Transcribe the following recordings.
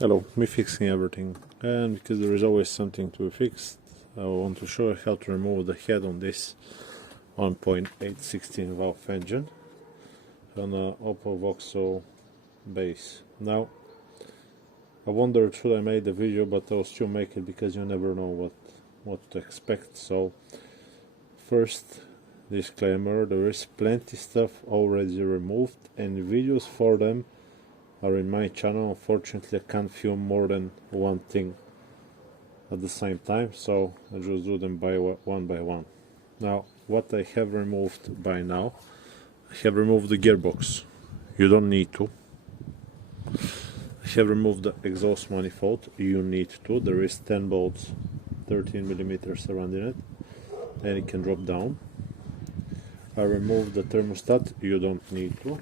Hello, me fixing everything, and because there is always something to be fixed, I want to show you how to remove the head on this 1.816 valve engine on a OPEL VAUXHAll base. Now, I wondered should I make the video, but I'll still make it because you never know what to expect. So first, disclaimer, there is plenty stuff already removed and videos for them are in my channel. Unfortunately, I can't film more than one thing at the same time, so I just do them one by one. Now, what I have removed by now, I have removed the gearbox. You don't need to. I have removed the exhaust manifold. You need to. There is 10 bolts, 13 millimeters surrounding it, and it can drop down. I removed the thermostat. You don't need to.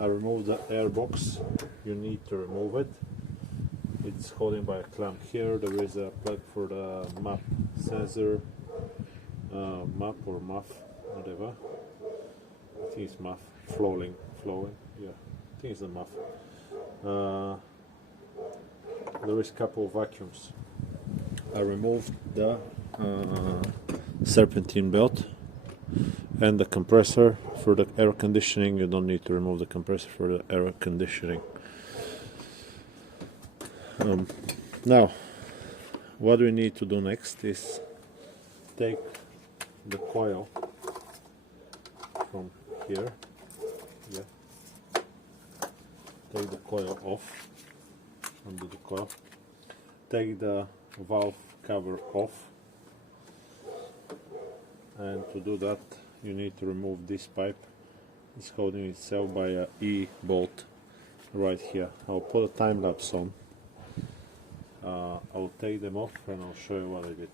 I removed the air box. You need to remove it. It's holding by a clamp here. There is a plug for the map sensor, map or muff, whatever. I think it's muff, flowing. Yeah, I think it's a muff. There is a couple of vacuums. I removed the serpentine belt and the compressor for the air conditioning. You don't need to remove the compressor for the air conditioning. Now, what we need to do next is take the coil from here. Yeah. Take the coil off. Undo the coil. Take the valve cover off. And to do that, you need to remove this pipe. It's holding itself by a E bolt right here. I'll put a time lapse on. I'll take them off and I'll show you what I did.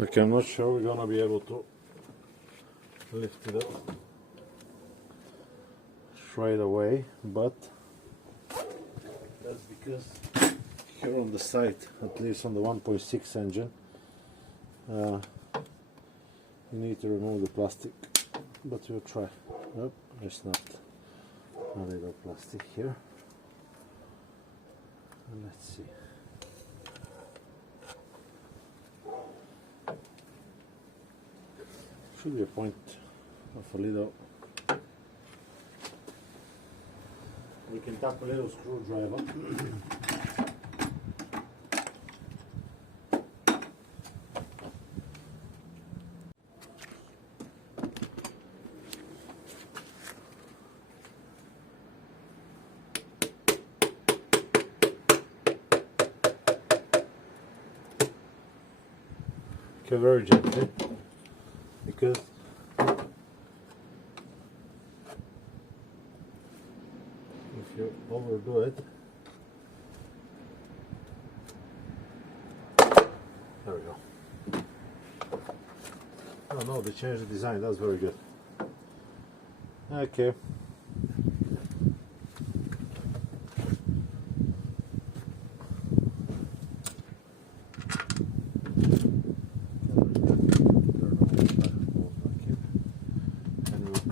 Okay, I'm not sure we're gonna be able to lift it up straight away, but that's because here on the side, at least on the 1.6 engine, you need to remove the plastic, but we'll try. Nope, there's not a little plastic here. And let's see. Should be a point of a little. We can tap a little screwdriver. Okay, very gently. Because if you overdo it, there we go. Oh no, they changed the design, that's very good. Okay.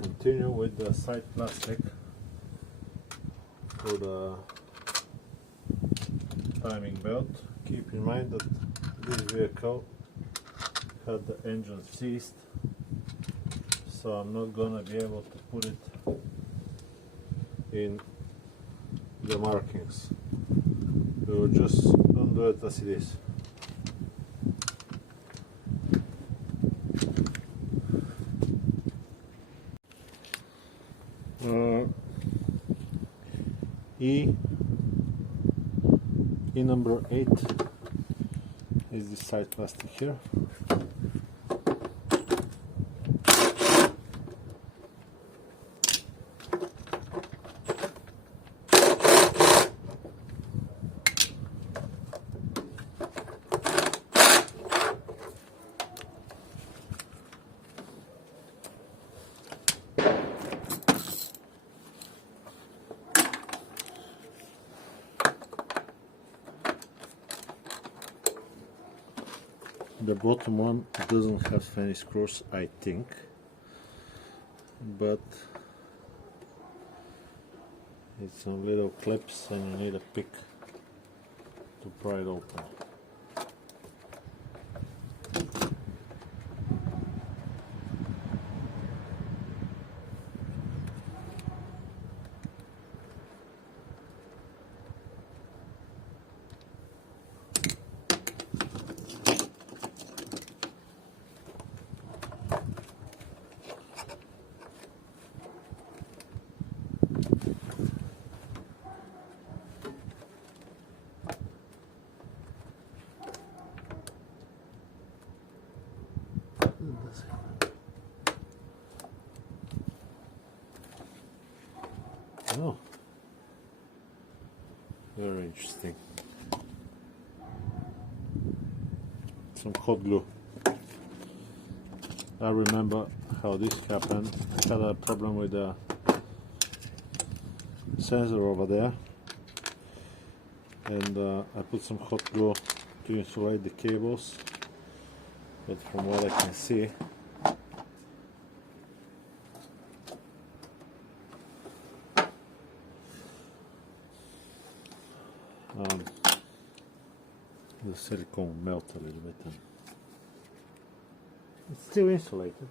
Continue with the side plastic for the timing belt. Keep in mind that this vehicle had the engine seized, so I'm not gonna be able to put it in the markings. We will just undo it as it is. E number 8 is this side plastic here. The bottom one doesn't have any screws, I think, but it's some little clips and you need a pick to pry it open. Oh, very interesting. Some hot glue. I remember how this happened. I had a problem with the sensor over there, and I put some hot glue to insulate the cables, but from what I can see, the silicone melt a little bit and it's still insulated.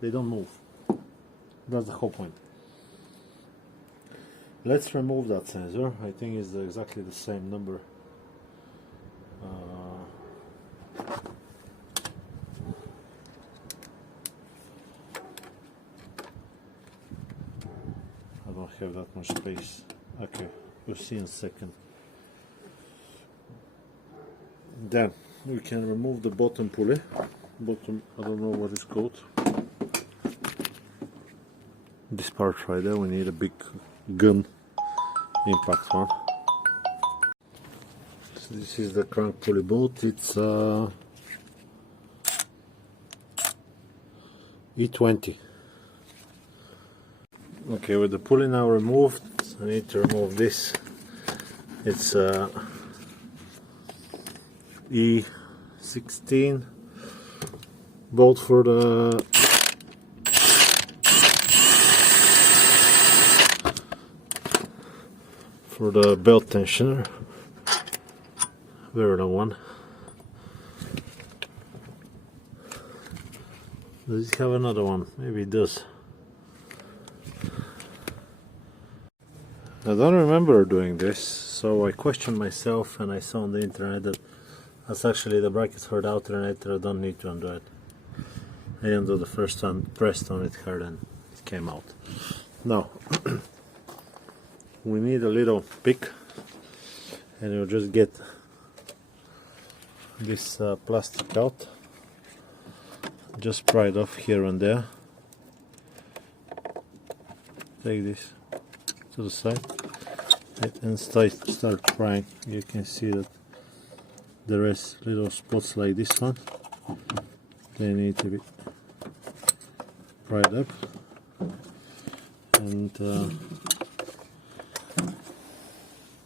They don't move. That's the whole point. Let's remove that sensor. I think it's exactly the same number. I don't have that much space. Okay, we'll see in a second. Then we can remove the bottom pulley. Bottom, I don't know what it's called. This part right there, we need a big gun impact one. So this is the crank pulley bolt. It's E20. Okay, with the pulley now removed, I need to remove this. It's E16 bolt for the belt tensioner. Very long one. Does it have another one? Maybe it does. I don't remember doing this, so I questioned myself, and I saw on the internet that that's actually the brackets for the alternator. I don't need to undo it. I undid the first one, pressed on it hard, and it came out. Now we need a little pick, and you'll just get this plastic out. Just pry it off here and there. Take this to the side and start prying. You can see that there is little spots like this one. They need to be pried up, and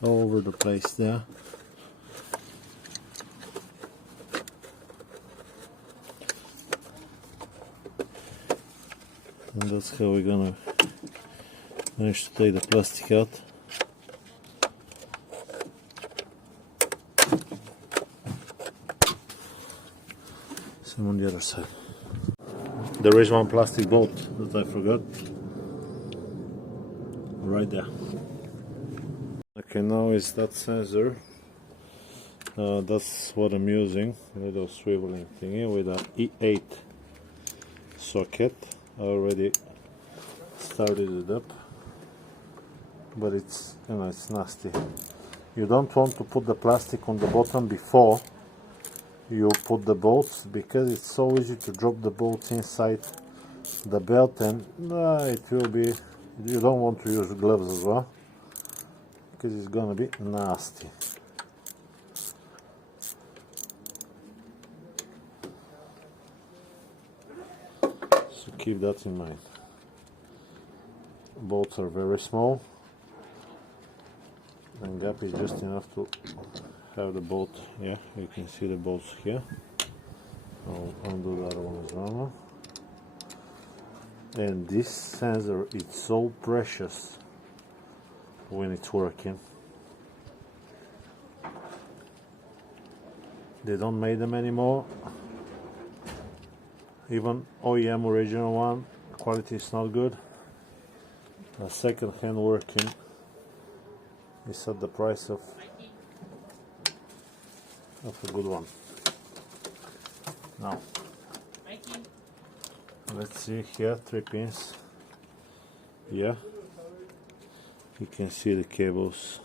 all over the place there. And that's how we're gonna manage to take the plastic out. Same on the other side. There is one plastic bolt that I forgot. Right there. Okay, now is that sensor. That's what I'm using, a little swiveling thingy with an E8 socket. I already started it up, but it's, you know, it's nasty. You don't want to put the plastic on the bottom before you put the bolts, because it's so easy to drop the bolts inside the belt, and it will be, you don't want to use gloves as well, because it's gonna be nasty. So keep that in mind. Bolts are very small, and gap is just enough to have the bolt. Yeah, you can see the bolts here. I'll undo the other one as well. And this sensor is so precious when it's working. They don't make them anymore. Even OEM original one, quality is not good. A second hand working is at the price of a good one. Now, let's see here, 3 pins. Yeah, you can see the cables.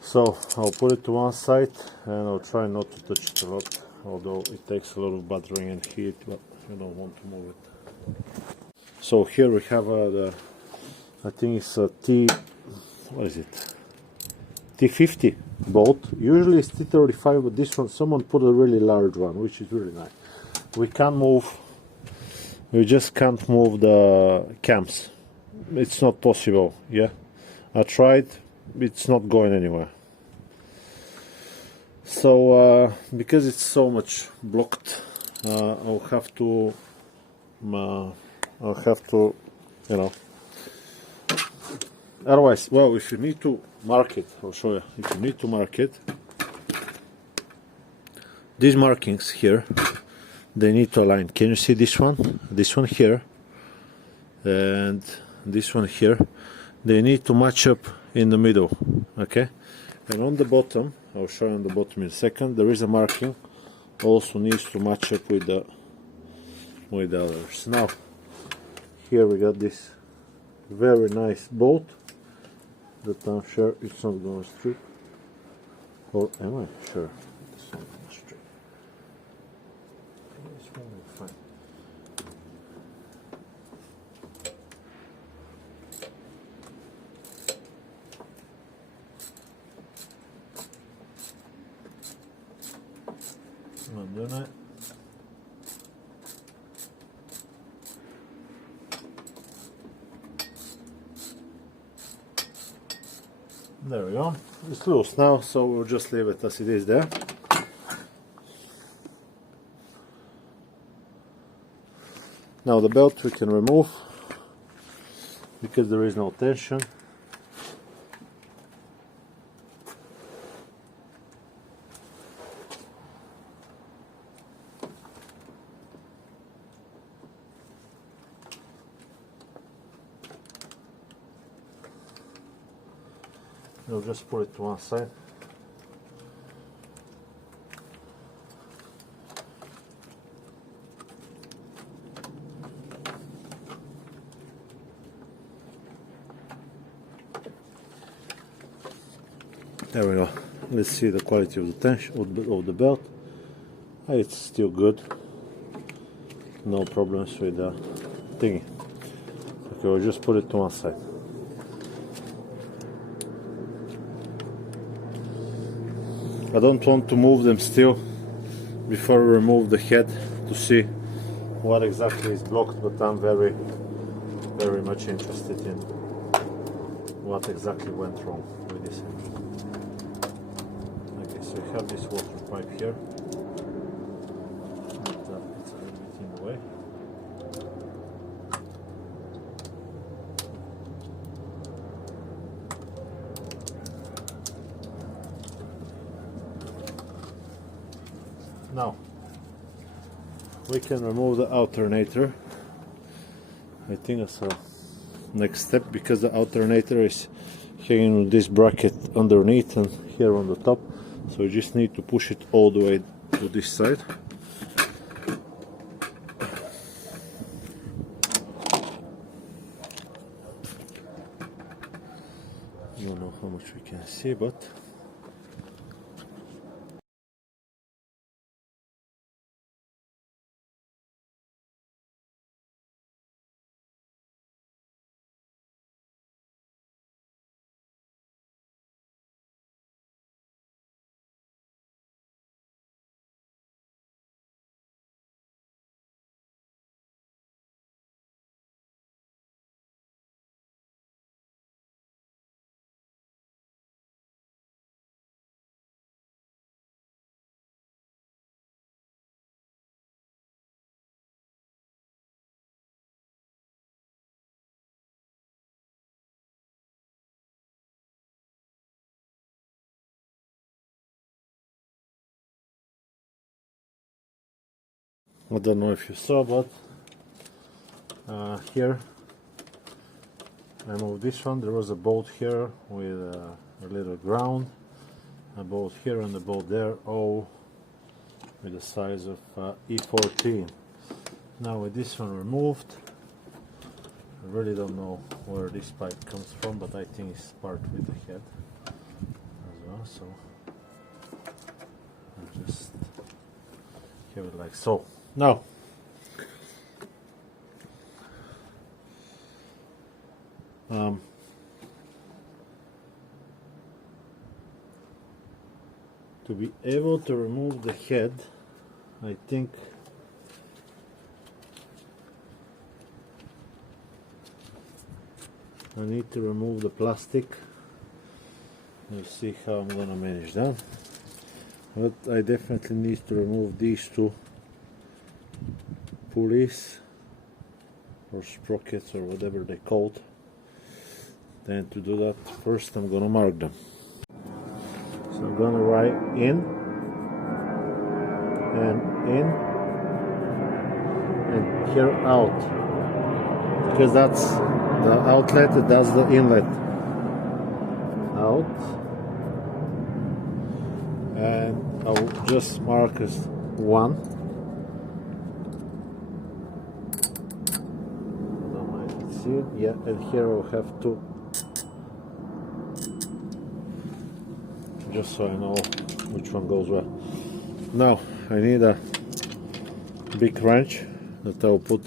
So I'll put it to one side, and I'll try not to touch it a lot, although it takes a lot of battering and heat, but you don't want to move it. So here we have I think it's a what is it? T50 bolt. Usually it's T35, but this one, someone put a really large one, which is really nice. We just can't move the cams. It's not possible. Yeah, I tried, it's not going anywhere. So because it's so much blocked, I'll have to, you know, otherwise, well, if you need to mark it, I'll show you. If you need to mark it, these markings here, they need to align. Can you see this one? This one here, and this one here. They need to match up in the middle, okay? And on the bottom, I'll show you on the bottom in a second, there is a marking, also needs to match up with the others. Now, here we got this very nice bolt that I'm sure it's not going to strip. Or am I sure it's not going to strip? It's probably fine. I'm doing it. There we go. It's loose now, so we'll just leave it as it is there. Now the belt we can remove because there is no tension. We'll just put it to one side. There we go. Let's see the quality of the tension of the belt. It's still good. No problems with the thingy. Okay, we'll just put it to one side. I don't want to move them still before we remove the head to see what exactly is blocked, but I'm very, very much interested in what exactly went wrong with this engine. Okay, so we have this water pipe here. And, it's a little bit in the way. Now, we can remove the alternator. I think that's a next step, because the alternator is hanging with this bracket underneath and here on the top, so you just need to push it all the way to this side. I don't know how much we can see, but I don't know if you saw, but here I moved this one. There was a bolt here with a little ground, a bolt here and a bolt there, all with the size of E14. Now with this one removed, I really don't know where this pipe comes from, but I think it's part with the head as well, so I'll just have it like so. Now to be able to remove the head, I think I need to remove the plastic. We'll see how I'm gonna manage that. But I definitely need to remove these two pulleys or sprockets or whatever they called. Then to do that, first I'm gonna mark them. So I'm gonna write in and here out, because that's the outlet, that's the inlet. Out, and I'll just mark as 1. See it? Yeah, and here I'll have 2, just so I know which one goes where. Now I need a big wrench that I'll put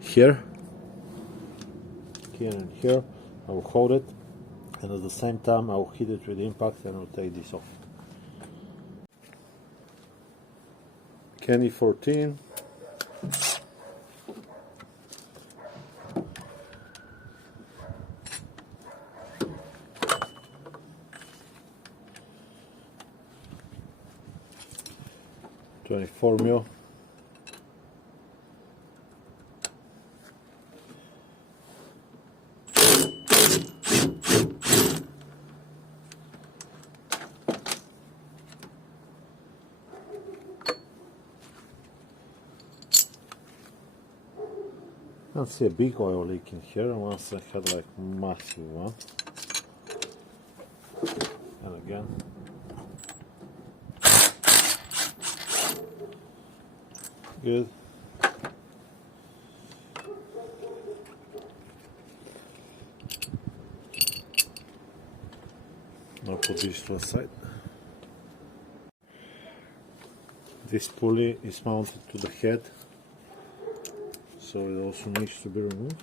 here and here. I'll hold it, and at the same time I'll hit it with impact, and I'll take this off. Candy 14. $24 mil. I don't see a big oil leak in here, unless I had like massive one. And again, good. I'll put this to the side. This pulley is mounted to the head, so it also needs to be removed.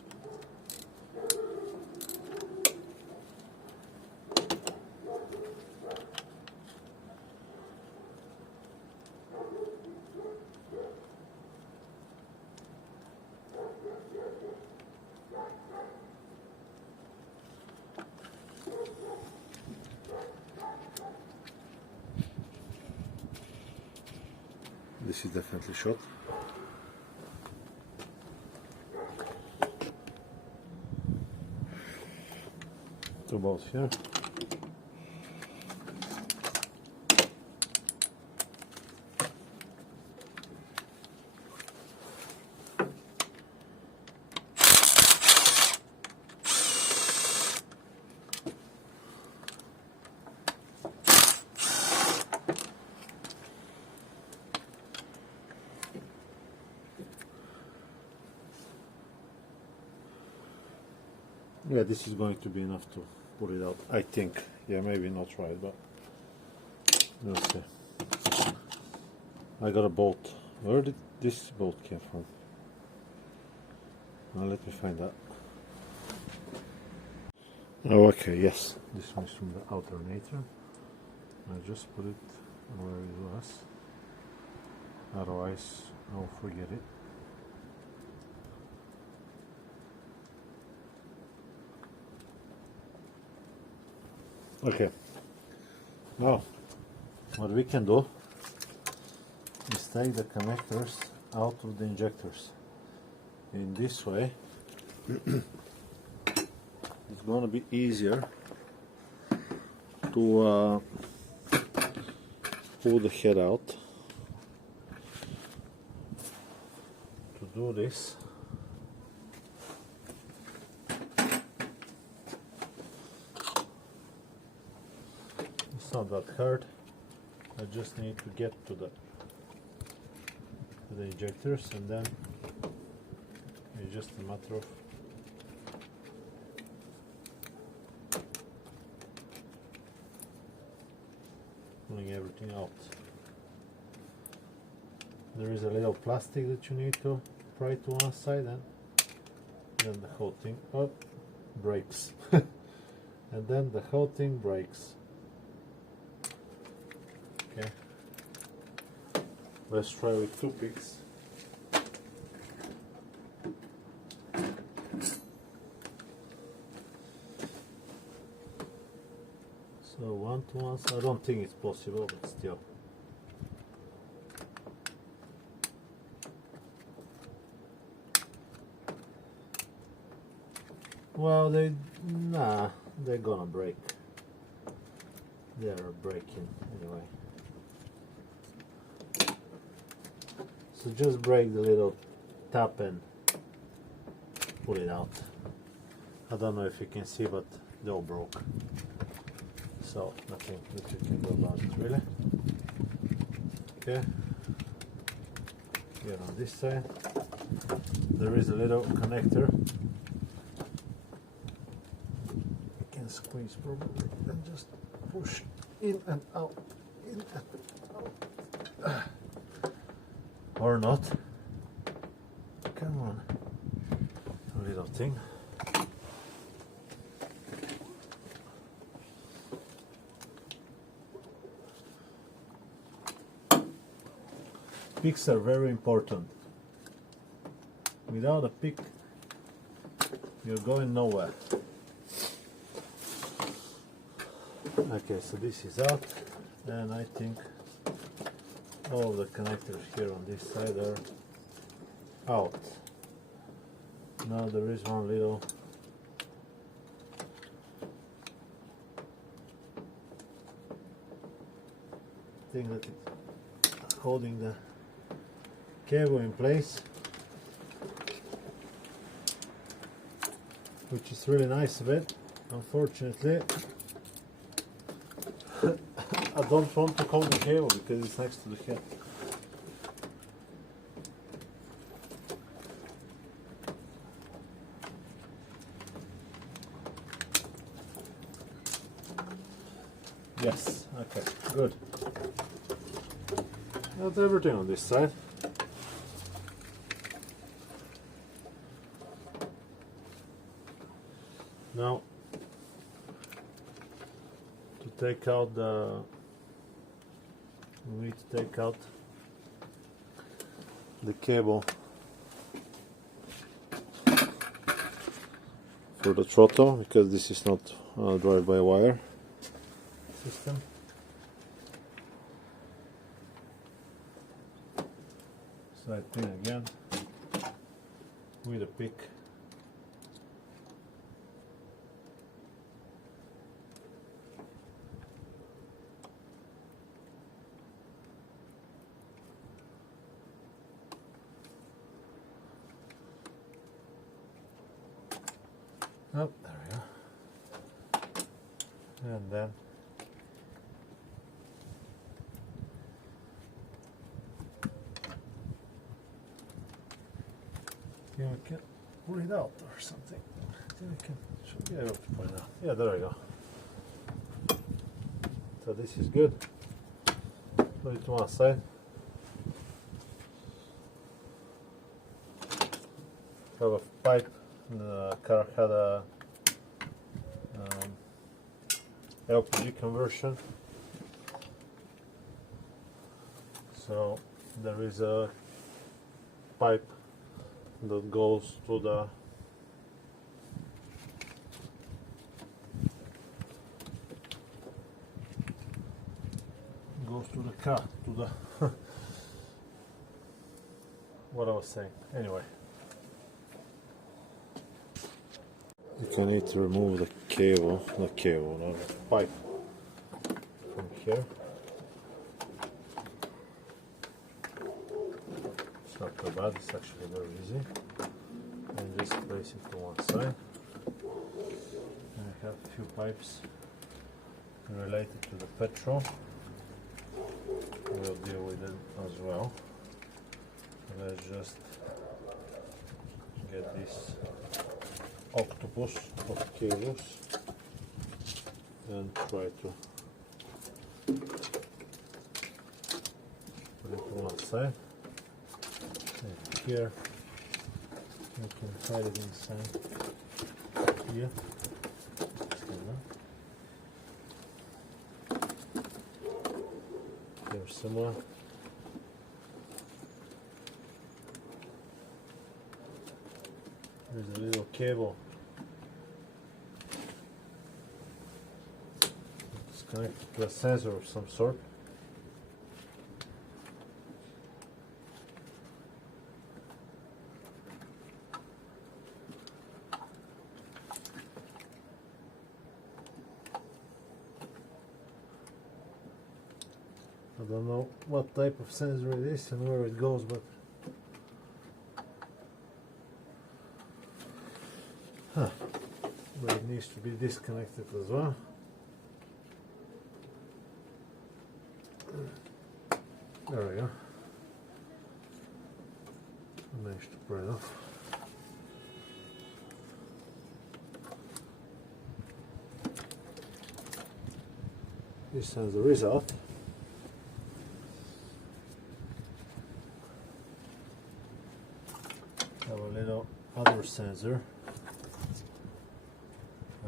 This is definitely shot. Two bolts here. Yeah, this is going to be enough to pull it out, I think. Yeah, maybe not right, but let's see. I got a bolt. Where did this bolt came from? Now let me find that. Oh, okay, yes. This one is from the alternator. I just put it where it was. Otherwise, I'll forget it. Okay. Now, what we can do is take the connectors out of the injectors. In this way, it's going to be easier to pull the head out. To do this, it's not that hard. I just need to get to the injectors, and then it's just a matter of pulling everything out. There is a little plastic that you need to pry to one side, and then the whole thing breaks. And then the whole thing breaks. Okay, let's try with toothpicks. So 1 to 1, I don't think it's possible, but still. Well, they're gonna break. They are breaking anyway. So just break the little tap and pull it out. I don't know if you can see, but they all broke. So nothing that you can do about it, really. Okay. Here on this side, there is a little connector. You can squeeze probably and just push in and out, in and out. Or not. Come on, little thing. Picks are very important. Without a pick, you're going nowhere. Okay, so this is out, and I think all of the connectors here on this side are out. Now there is one little thing that is holding the cable in place, which is really nice of it. Unfortunately, I don't want to hold the cable because it's next to the head. Yes, okay, good. That's everything on this side. Now, to take out we need to take out the cable for the throttle, because this is not a drive-by-wire system. Slide pin again with a pick. Oh, there we go. And then you can pull it out or something. Should be able to point out. Yeah, there we go. So this is good. Put it to one side. Have a pipe. The car had a LPG conversion, so there is a pipe that goes to the car, to the what I was saying. Anyway, you need to remove the pipe from here. It's not too bad, it's actually very easy. And just place it to one side. And I have a few pipes related to the petrol. We'll deal with it as well. Let's just get this octopus of cables and try to put it to one side. And here you can hide it inside here. Here somewhere. There's a little cable. It's connected to a sensor of some sort. I don't know what type of sensor it is and where it goes, but it needs to be disconnected as well. There we go. I managed to pull it off. This is the result. Have a little other sensor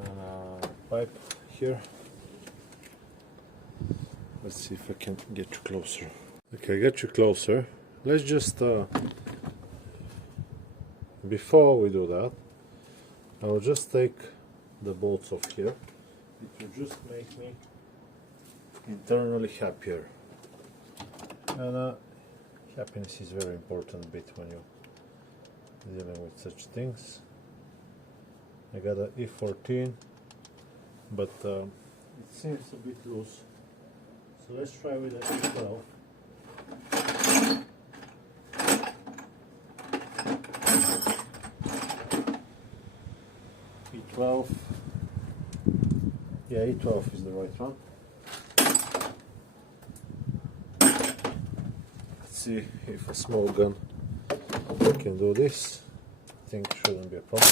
and a pipe here. Let's see if I can get you closer. Okay, get you closer. Let's just before we do that, I'll just take the bolts off here. It will just make me internally happier, and happiness is a very important bit when you're dealing with such things. I got a E14, but it seems a bit loose, so let's try with a E12. E12, yeah, E12 is the right one. Let's see if a small gun can do this. I think it shouldn't be a problem.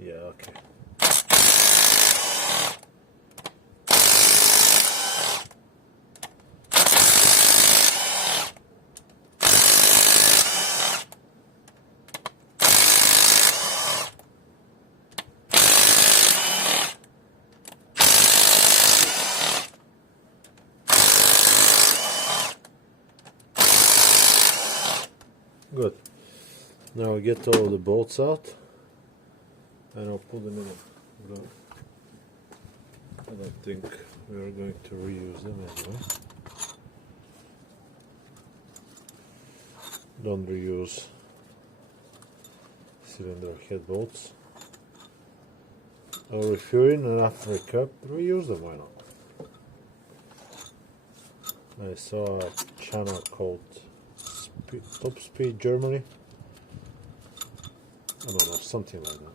Yeah, okay. Good. Now I get all the bolts out and I'll put them in. I don't think we are going to reuse them anyway. Don't reuse cylinder head bolts. Or if you're in an Africa, reuse them, why not? I saw a channel called Top Speed Germany. I don't know, something like that.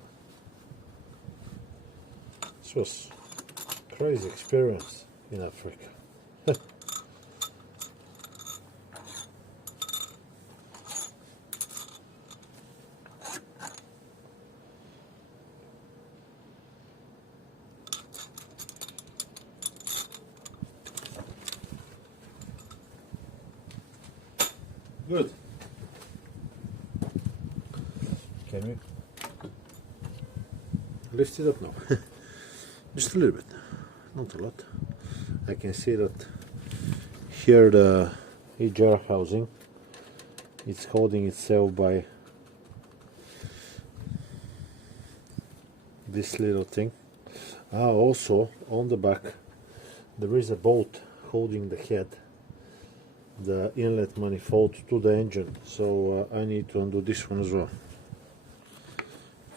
This was a crazy experience in Africa. Good. Can we lift it up now? Just a little bit, not a lot. I can see that here the jar housing, it's holding itself by this little thing. Also on the back there is a bolt holding the head, the inlet manifold to the engine, so I need to undo this one as well.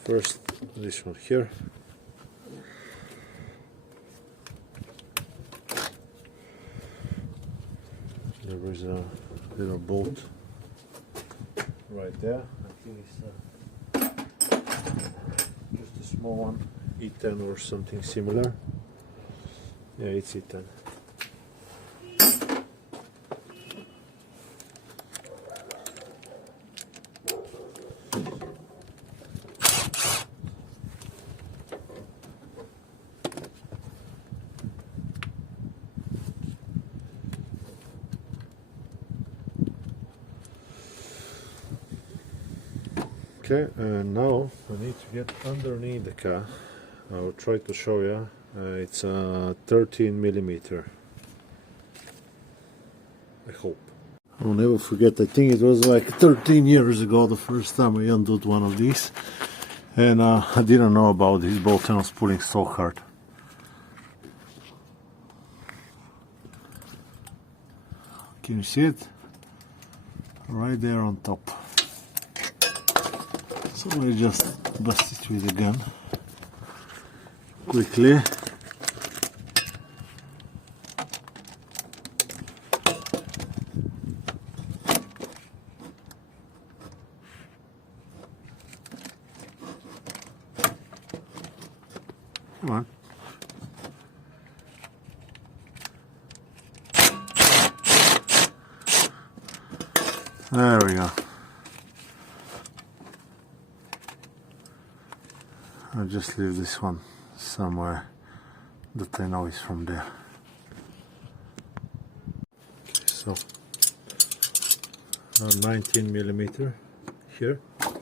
First this one here. There is a little bolt right there. I think it's just a small one, E10 or something similar. Yeah, it's E10. Okay, and now I need to get underneath the car. I'll try to show you. It's a 13 millimeter. I hope. I'll never forget. I think it was like 13 years ago the first time I undid one of these, and I didn't know about this bolt and I was pulling so hard. Can you see it? Right there on top. So I just bust it with a gun quickly. Come on. There we go. I'll just leave this one somewhere that I know is from there. Okay, so 19 millimeter here. Let's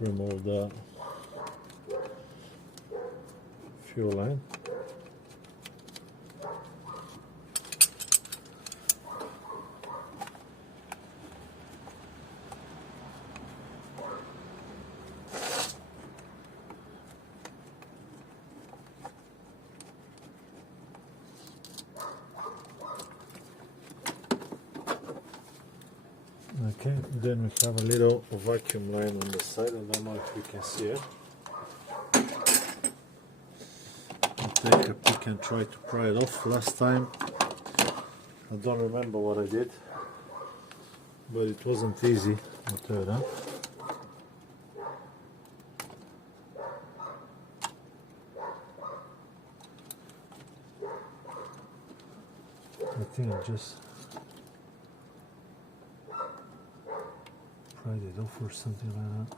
remove the fuel line. Okay, then we have a little vacuum line on the side. I don't know if you can see it. I'll take a pick and try to pry it off. Last time, I don't remember what I did, but it wasn't easy, I'll tell you that. I think I just pried it off or something like that.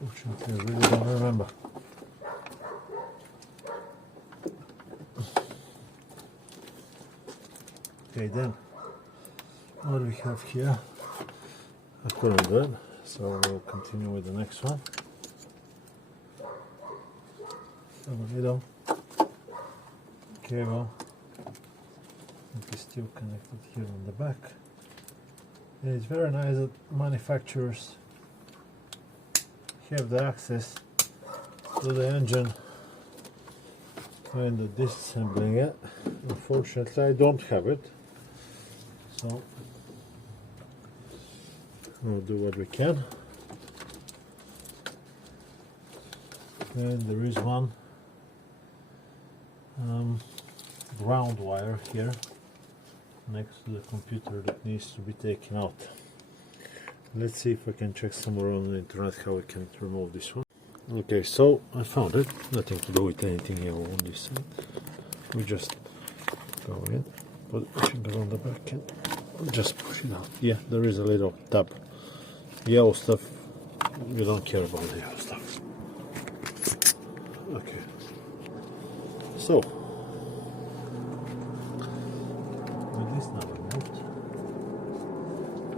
Fortunately, I really don't remember. Okay, then what do we have here? I couldn't do it, so we'll continue with the next one. So a little cable, it is still connected here on the back. And it's very nice that manufacturers have the access to the engine when they're disassembling it. Unfortunately, I don't have it, so we'll do what we can. And there is one ground wire here next to the computer that needs to be taken out. Let's see if I can check somewhere on the internet how we can remove this one. Okay, so I found it. Nothing to do with anything here on this side. We just go in, put the finger on the back end. just push it out. Yeah, there is a little tab. Yellow stuff, we don't care about the yellow stuff. Okay, so with this now removed,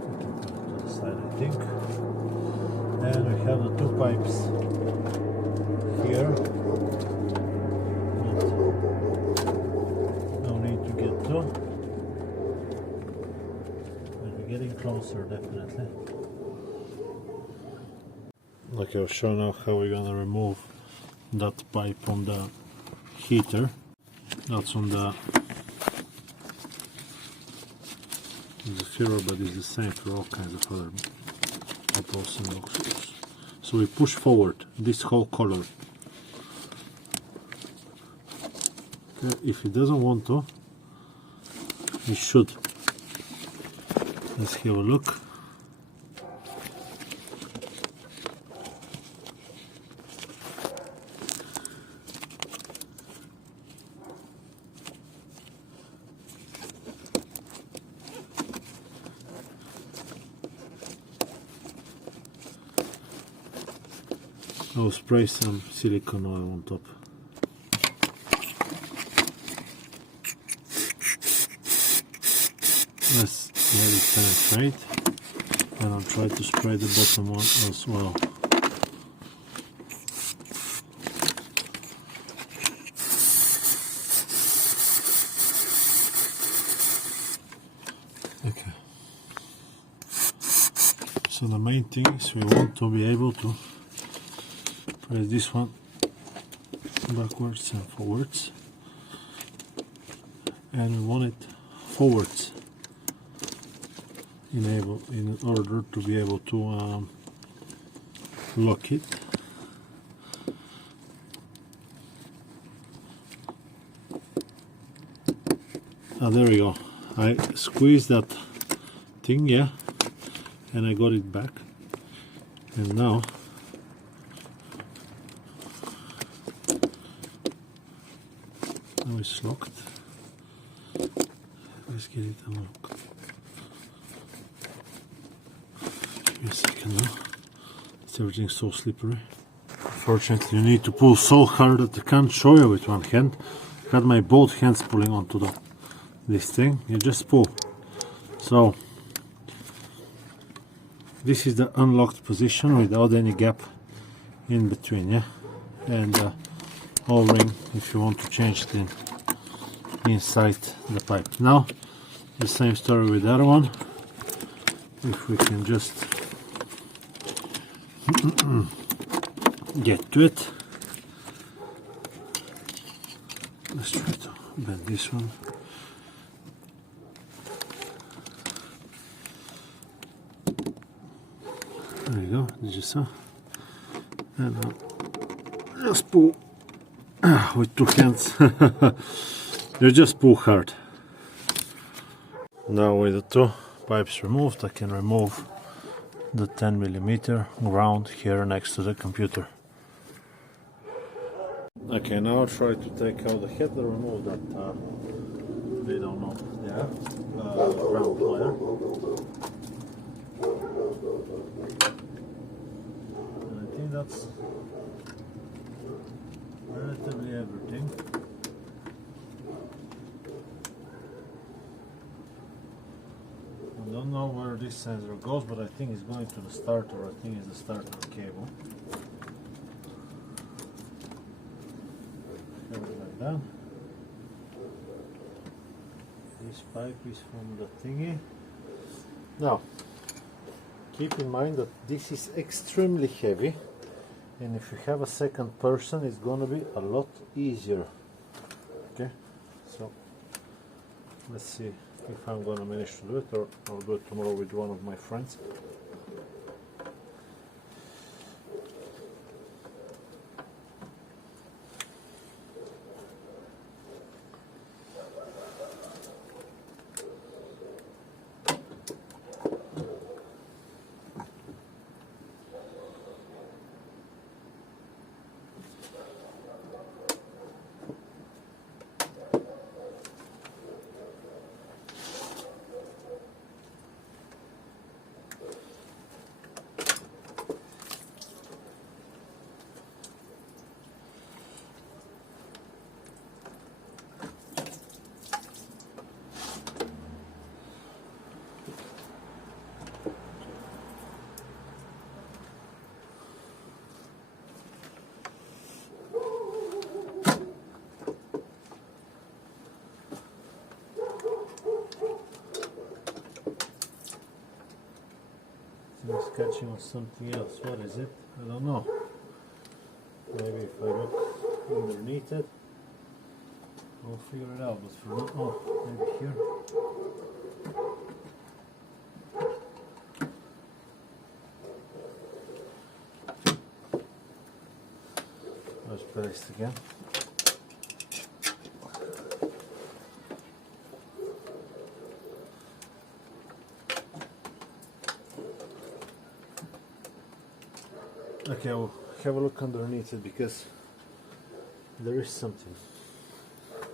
we can put it to the side, I think. And we have the two pipes here. No need to get to. But we're getting closer, definitely. Okay, I'll show now how we're gonna remove that pipe on the heater. That's on the furrow, but it's the same for all kinds of other OPELs and VAUXHALLs. So we push forward this whole color. Okay, if it doesn't want to, it should. Let's have a look. I'll spray some silicone oil on top. Let's let it penetrate, and I'll try to spray the bottom one as well. Okay. So the main thing is we want to be able to press this one backwards and forwards, and we want it forwards in order to be able to lock it. There we go. I squeezed that thing, yeah, and I got it back, and now it's locked. Let's get it unlocked. Give me a second now. Everything's so slippery. Unfortunately, you need to pull so hard that I can't show you with one hand. I had my both hands pulling onto this thing. You just pull. So this is the unlocked position without any gap in between, yeah. And O-ring if you want to change it inside the pipe. Now the same story with the other one. If we can just get to it. Let's try to bend this one. There you go, did you saw? And just pull with two hands. You just pull hard. Now with the two pipes removed, I can remove the 10mm ground here next to the computer. Okay, now I'll try to take out the head and remove that we don't know there, ground wire. And I think that's relatively everything. I don't know where this sensor goes, but I think it's going to the starter. I think it's the starter cable. Like that. This pipe is from the thingy. Now, keep in mind that this is extremely heavy, and if you have a second person, it's going to be a lot easier. Okay, so let's see if I'm going to manage to do it, or I'll do it tomorrow with one of my friends. catching on something else. What is it? I don't know. Maybe if I look underneath it, I'll figure it out. But for now, oh, maybe here. Let's place it again. Okay, I'll have a look underneath it because there is something.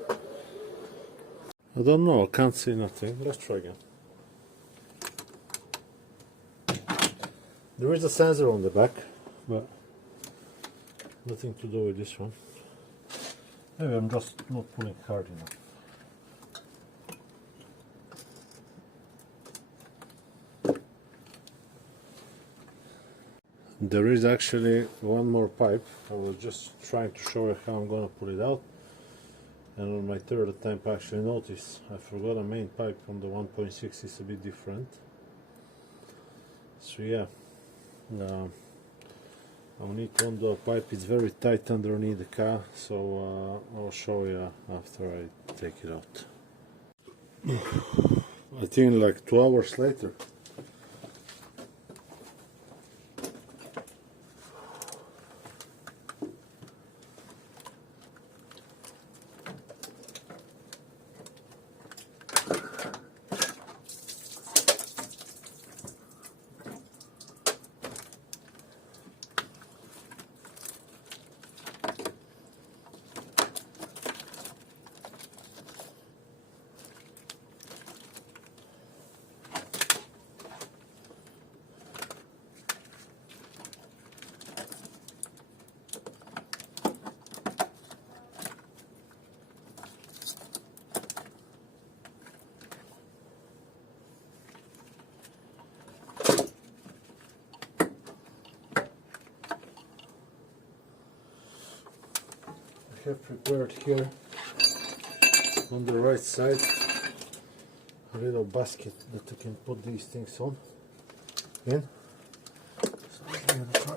I don't know, I can't see nothing. Let's try again. There is a sensor on the back, but nothing to do with this one. Maybe I'm just not pulling hard enough. There is actually one more pipe. I was just trying to show you how I'm gonna pull it out, and on my third attempt I actually noticed I forgot a main pipe from the 1.6 is a bit different. So yeah, I'll need to undo a pipe. It's very tight underneath the car, so I'll show you after I take it out. I think like 2 hours later. I have prepared here on the right side a little basket that I can put these things on in. So I'm gonna try.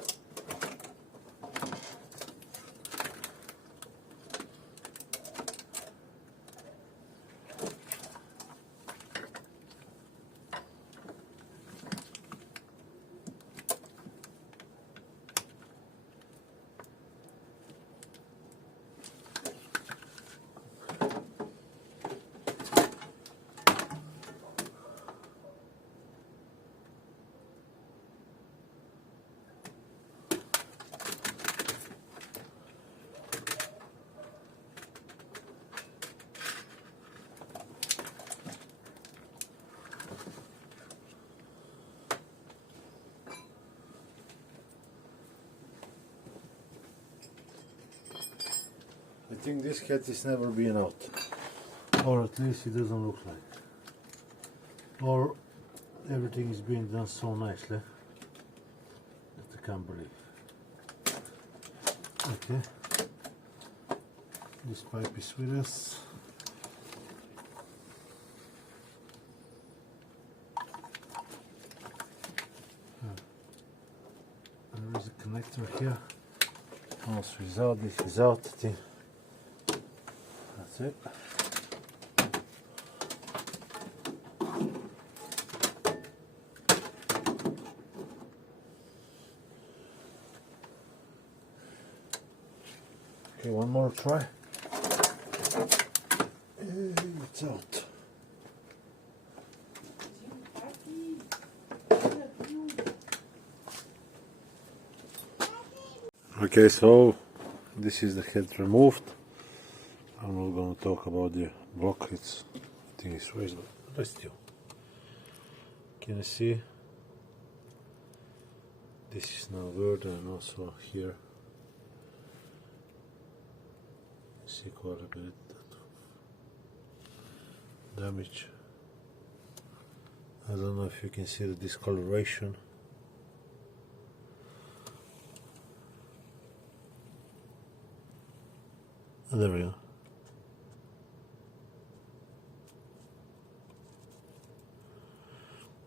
I think this head is never been out, or at least it doesn't look like, or everything is being done so nicely that I can't believe. Okay, this pipe is with us. There is a connector here. Also is out, this is out. I think that's it. Okay, one more try. It's out. Okay, so this is the head removed. I'm not going to talk about the block. I think it's raised, but still. Can you see? This is now weird, and also here. See quite a bit of damage. I don't know if you can see the discoloration. There we go.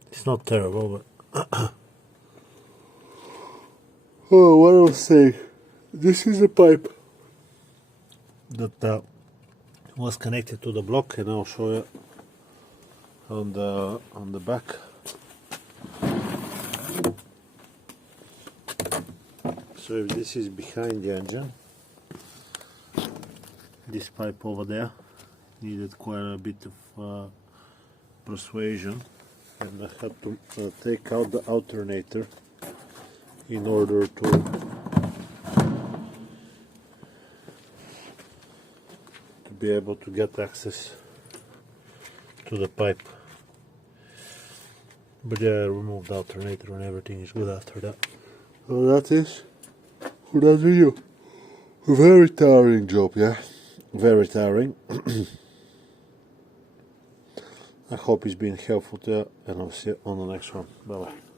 It's not terrible, but Oh, what I was saying, this is a pipe that was connected to the block, and I'll show you on the back. So if this is behind the engine, this pipe over there needed quite a bit of persuasion, and I had to take out the alternator in order to be able to get access to the pipe. But yeah, I removed the alternator and everything is good after that. So that is for that video. A very tiring job, yeah? Very tiring. I hope it's been helpful to you, and I'll see you on the next one. Bye bye.